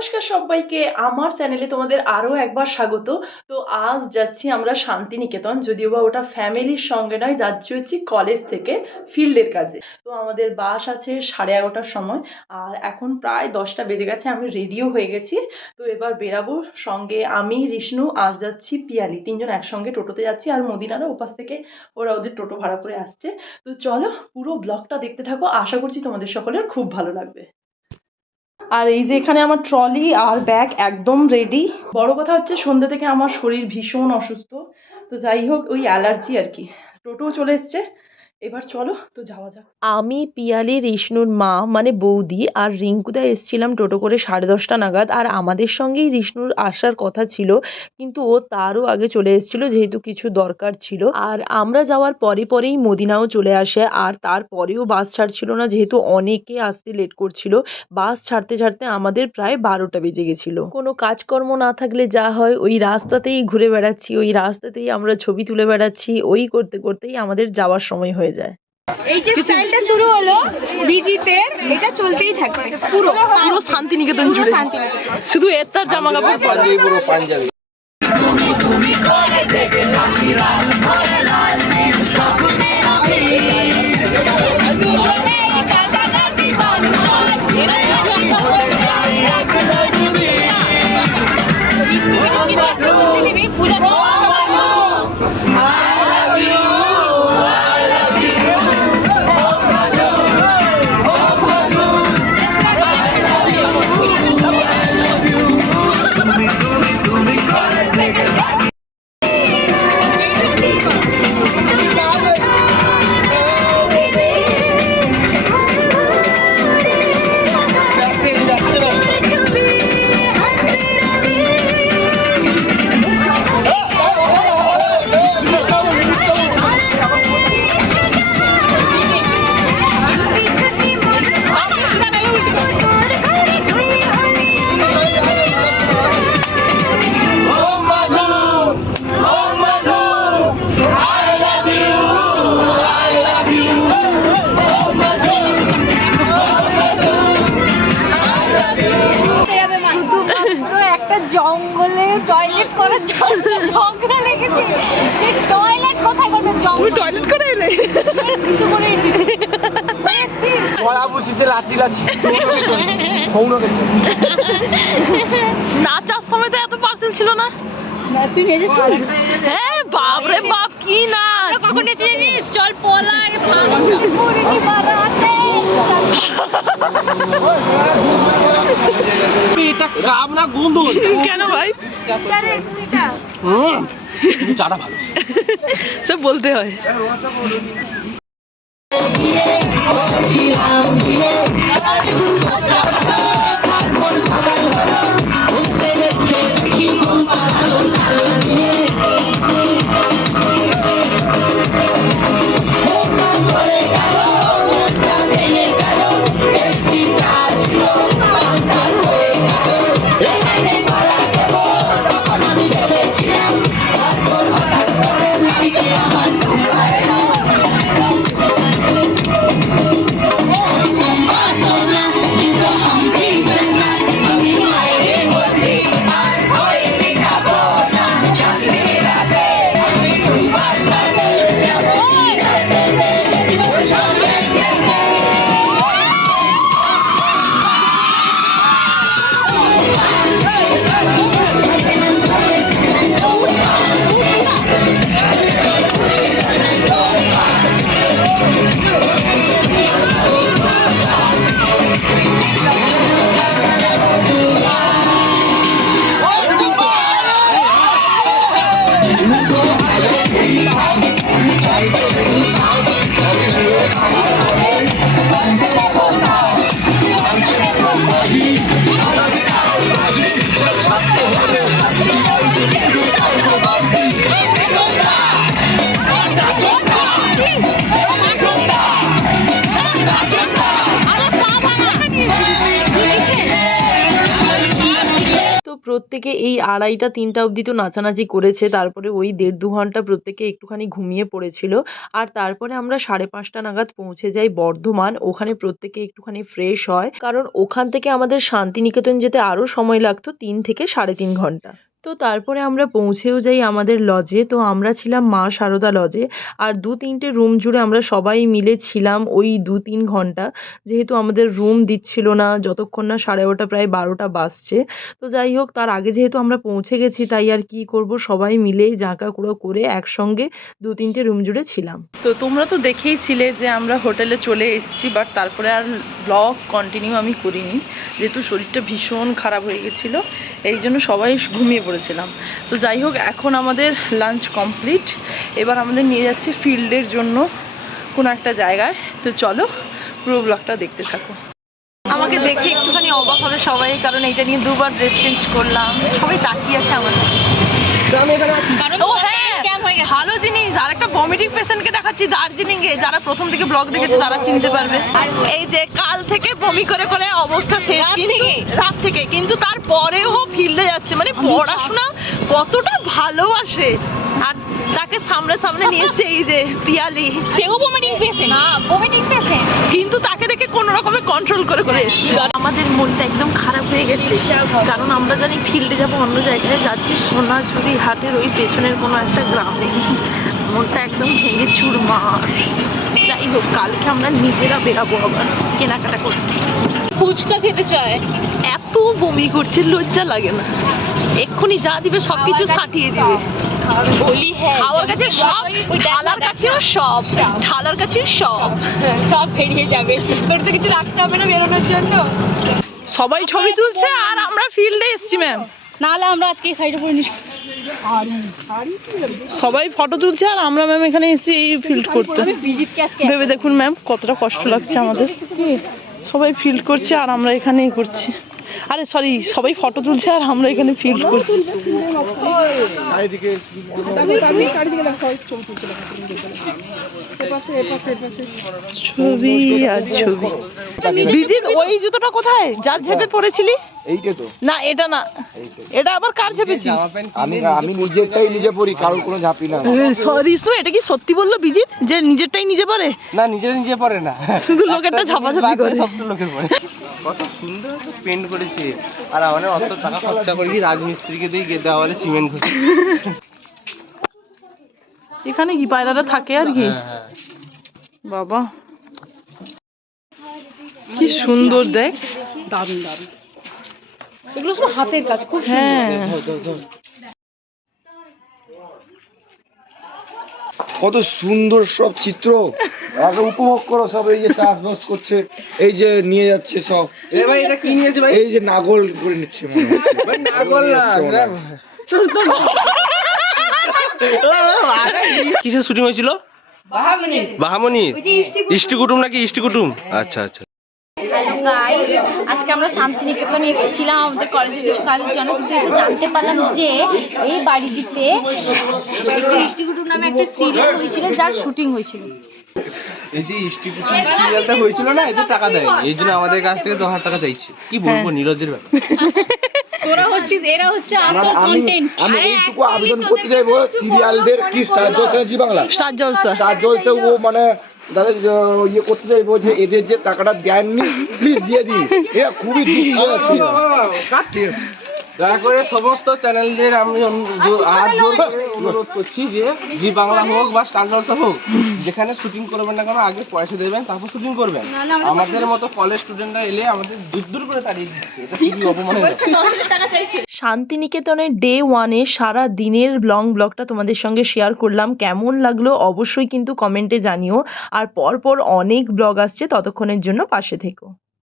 নমস্কার সবাইকে, আমার চ্যানেলে তোমাদের আরও একবার স্বাগত। তো আজ যাচ্ছি আমরা শান্তিনিকেতন, যদিও বা ওটা ফ্যামিলির সঙ্গে নয়, যাচ্ছি হচ্ছে কলেজ থেকে ফিল্ডের কাজে। তো আমাদের বাস আছে 11:30টার সময়, আর এখন প্রায় 10টা বেজে গেছে। আমি রেডিও হয়ে গেছি, তো এবার বেরাবো। সঙ্গে আমি, রিষ্ণু আর যাচ্ছি পিয়ালি, তিনজন একসঙ্গে টোটোতে যাচ্ছি। আর মদিনারা ওপাশ থেকে ওরা ওদের টোটো ভাড়া করে আসছে। তো চলো পুরো ব্লগটা দেখতে থাকো, আশা করছি তোমাদের সকলের খুব ভালো লাগবে। আর এই যে এখানে আমার ট্রলি আর ব্যাগ একদম রেডি। বড় কথা হচ্ছে সন্ধ্যে থেকে আমার শরীর ভীষণ অসুস্থ, তো যাই হোক ওই অ্যালার্জি আর কি। টোটোও চলে এসছে, এবার চলো তো যাওয়া যাক। আমি, পিয়ালি, রিষ্ণুর মা মানে বৌদি আর রিঙ্কুদা এসছিলাম টোটো করে 10:30 নাগাদ। আর আমাদের সঙ্গেই রিষ্ণুর আসার কথা ছিল, কিন্তু ও তারও আগে চলে এসেছিল যেহেতু কিছু দরকার ছিল। আর আমরা যাওয়ার পরেই মদিনাও চলে আসে, আর তারপরেও বাস ছাড়ছিল না যেহেতু অনেকে আসতে লেট করছিল। বাস ছাড়তে ছাড়তে আমাদের প্রায় 12টা বেজে গেছিলো। কোনো কাজকর্ম না থাকলে যা হয়, ওই রাস্তাতেই ঘুরে বেড়াচ্ছি, ওই রাস্তাতেই আমরা ছবি তুলে বেড়াচ্ছি, ওই করতে করতেই আমাদের যাওয়ার সময় হয়ে যায়। এই যে স্টাইলটা শুরু হলো বিজিতে, এটা চলতেই থাকবে পুরো শান্তিনিকেতন জুড়ে, শুধু এর তার জামা কাপড় পাঞ্জাবি, পুরো পাঞ্জাবি। জঙ্গলে টয়লেট করার জন্য ঝগড়া লেগেছে। টয়লেট কোথায় করবে? তুমি টয়লেট করে এলে? কিছু করে এসেছি। বড়া বসিছে লাচি লাচি সৌনকে নাচার সময় তো এত পার্সেল ছিল না। না তুই নেছিস? হ্যাঁ বাপরে বাপ, কি না কখন নেছিস জানিস? চল পলাই ভাঙি করে নি বারাতে। এটা কামনা গুন্দুল কেন ভাই? আরে কুইটা তুমি চাটা ভালো সব বলতে হয়। প্রত্যেকে এই 2:30-3টা অবধি তো নাচানাচি করেছে, তারপরে ওই 1.5-2 ঘন্টা প্রত্যেকে একটুখানি ঘুমিয়ে পড়েছিল। আর তারপরে আমরা 5:30 নাগাদ পৌঁছে যাই বর্ধমান। ওখানে প্রত্যেকে একটুখানি ফ্রেশ হয়, কারণ ওখান থেকে আমাদের শান্তিনিকেতন যেতে আরও সময় লাগতো 3 থেকে 3.5 ঘন্টা। তো তারপরে আমরা পৌঁছেও যাই আমাদের লজে। তো আমরা ছিলাম মা সারদা লজে, আর 2-3টে রুম জুড়ে আমরা সবাই মিলে ছিলাম ওই 2-3 ঘন্টা, যেহেতু আমাদের রুম দিচ্ছিল না যতক্ষণ না 11:30 প্রায় 12টা বাজছে। তো যাই হোক, তার আগে যেহেতু আমরা পৌঁছে গেছি তাই আর কি করব, সবাই মিলেই জাঁকাকুড়ো করে একসঙ্গে 2-3টে রুম জুড়ে ছিলাম। তো তোমরা তো দেখেইছিলে যে আমরা হোটেলে চলে এসেছি, বাট তারপরে আর ব্লগ কন্টিনিউ আমি করিনি, যেহেতু শরীরটা ভীষণ খারাপ হয়ে গেছিলো, এই জন্য সবাই ঘুমিয়ে পড়েছিলাম। তো যাই হোক, এখন আমাদের লাঞ্চ কমপ্লিট। এবার আমাদের নিয়ে যাচ্ছে ফিল্ডের জন্য কোনো একটা জায়গায়। তো চলো পুরো ব্লগটা দেখতে থাকো। আমাকে দেখে একটুখানি অবাক হবে সবাই, কারণ এইটা নিয়ে 2বার ড্রেস চেঞ্জ করলাম। সবাই তাকিয়ে আছে আমাদের। ও হ্যাঁ, ভালো জিনিস। আর একটা ভমিটিং পেশেন্টকে দেখাচ্ছি দার্জিলিংয়ে, যারা প্রথম থেকে ব্লগ দেখেছে তারা চিনতে পারবে। এই যে কাল থেকে বমি করে করে অবস্থা শেষ, রাত থেকে, কিন্তু তারপরেও ফিল্ডে যাচ্ছে, মানে পড়াশোনা কতটা ভালোবাসে। আর তাকে সামনে সামনে নিয়ে এসছে এই যে পিয়ালি, সেও ভমিটিং পেশেন্ট না, ভমিটিং পেশেন্ট, কিন্তু তাকে দেখে কোনো রকমে কন্ট্রোল করে করে এসছে। আমাদের মনটা একদম খারাপ হয়ে গেছে, কারণ আমরা জানি ফিল্ডে যাবো অন্য জায়গায়, যাচ্ছি সোনাঝুরি হাটের ওই পেছনের কোনো একটা গ্রামে। মনটা একদম ভেঙে চুরমার। যাই হোক, কালকে আমরা নিজেরা বেরাবো আবার কেনাকাটা করতে। ফুচকা খেতে চায়, এত বমি করছে, লজ্জা লাগে না? এক্ষুনি যা দিবে সবকিছু সাঁটিয়ে দিবে। বলি হ্যাঁ, খাওয়ার কাছে সব, ওই ঢালার কাছেও সব, ঢালার কাছেও সব, সব বেরিয়ে যাবে, তোর তো কিছু রাখতে হবে না বেরোনোর জন্য। সবাই ছবি তুলছে আর আমরা ফিল্ডে এসছি ম্যাম। নাহলে আমরা আজকে এই সাইডে পরে নিস। সবাই ফটো তুলছে আর আমরা ম্যাম এখানে এসেছি এই ফিল্ড করতে। বিজিতকে আজকে ভেবে দেখুন ম্যাম কতটা কষ্ট লাগছে আমাদের। সবাই ফিল্ড করছে আর আমরা এখানে করছি। আরে সরি, সবাই ফটো তুলছে আর আমরা এখানে ফিল্ড করছি। ছবি আর ছবি। বিজিত, ওই জুতোটা কোথায় যার ঝেপে পড়েছিলি? এইটা তো না, এটা না, এটা আবার কার ঝেপেছিস? আমি নিজেরটাই নিজে পড়ি, কারোর কোনো ঝাঁপি না। সরি, এটা কি সত্যি বললো বিজিত যে নিজেরটাই নিজে পড়ে? না, নিজে পড়ে না, শুধু লোকেরটা ঝাপাঝাপি করে। সবটা লোকের পড়ে। কত সুন্দর পেন্ট করেছে, আর আমাদের অত টাকা খরচা করি রাজমিস্ত্রিকে দিয়ে দেওয়ালে সিমেন্ট ঘষে। এখানে কি পায়রারা থাকে আর কি? বাবা কি সুন্দর, দেখ। দারুণ দারুণ, এগুলো সব হাতের কাজ, খুব হ্যাঁ, কত সুন্দর সব চিত্র, আগে উপভোগ করো সব। এই যে চাষবাস করছে, এই যে নিয়ে যাচ্ছে সব। এটা কি নিয়েছে ভাই? এই যে নাগল করে নিচ্ছে মনে হচ্ছে। ভাই নাগল না, কিসের শুটিং হয়েছিল? বাহামনি ইষ্টি কুটুম নাকি ইষ্টি কুটুম? আচ্ছা আচ্ছা। হ্যালো গাইস, আজকে আমরা শান্তিনিকেতনে এসেছিলাম আমাদের কলেজের কিছু কাজের জন্য, কিন্তু এসে জানতে পারলাম যে এই বাড়িটিতে একটি ইষ্টিকুটুর নামে একটা সিরিয়াল হয়েছিল, যার শুটিং হয়েছিল। এই যে ইষ্টি কুটুম সিরিয়ালটা হয়েছিল না, এতে টাকা দেয়, এই জন্য আমাদের কাছ থেকে 10,000 টাকা চাইছে। কি বলবো, নিরজ্জের ব্যাপার। তোরা হচ্ছিস, এরা হচ্ছে আসল কন্টেন্ট। আমি এইটুকু আবেদন করতে চাইবো, সিরিয়ালদের কি স্টার জলসা জি বাংলা, স্টার জলসা, স্টার জলসা ও মানে তাদের ইয়ে করতে চাইবো যে এদের যে টাকাটা দেননি প্লিজ দিয়ে দিন, এরা খুবই দুঃখে আছে। ঠিক আছে, দয়া করে সমস্ত চ্যানেলদের আমি হাত জোর করে অনুরোধ করছি যে জি বাংলা হোক বা স্টার জলসা হোক, যেখানে শুটিং করবেন না কেন আগে পয়সা দেবেন, তারপর শুটিং করবেন। আমাদের মতো কলেজ স্টুডেন্টরা এলে আমাদের দূর করে তাড়িয়ে দিচ্ছে, এটা খুবই অপমানের ব্যাপার। শান্তিনিকেতনের ডে 1-এ সারা দিনের লং ব্লগটা তোমাদের সঙ্গে শেয়ার করলাম। কেমন লাগলো অবশ্যই কিন্তু কমেন্টে জানিও। আর পরপর অনেক ব্লগ আসছে, ততক্ষণের জন্য পাশে থেকো।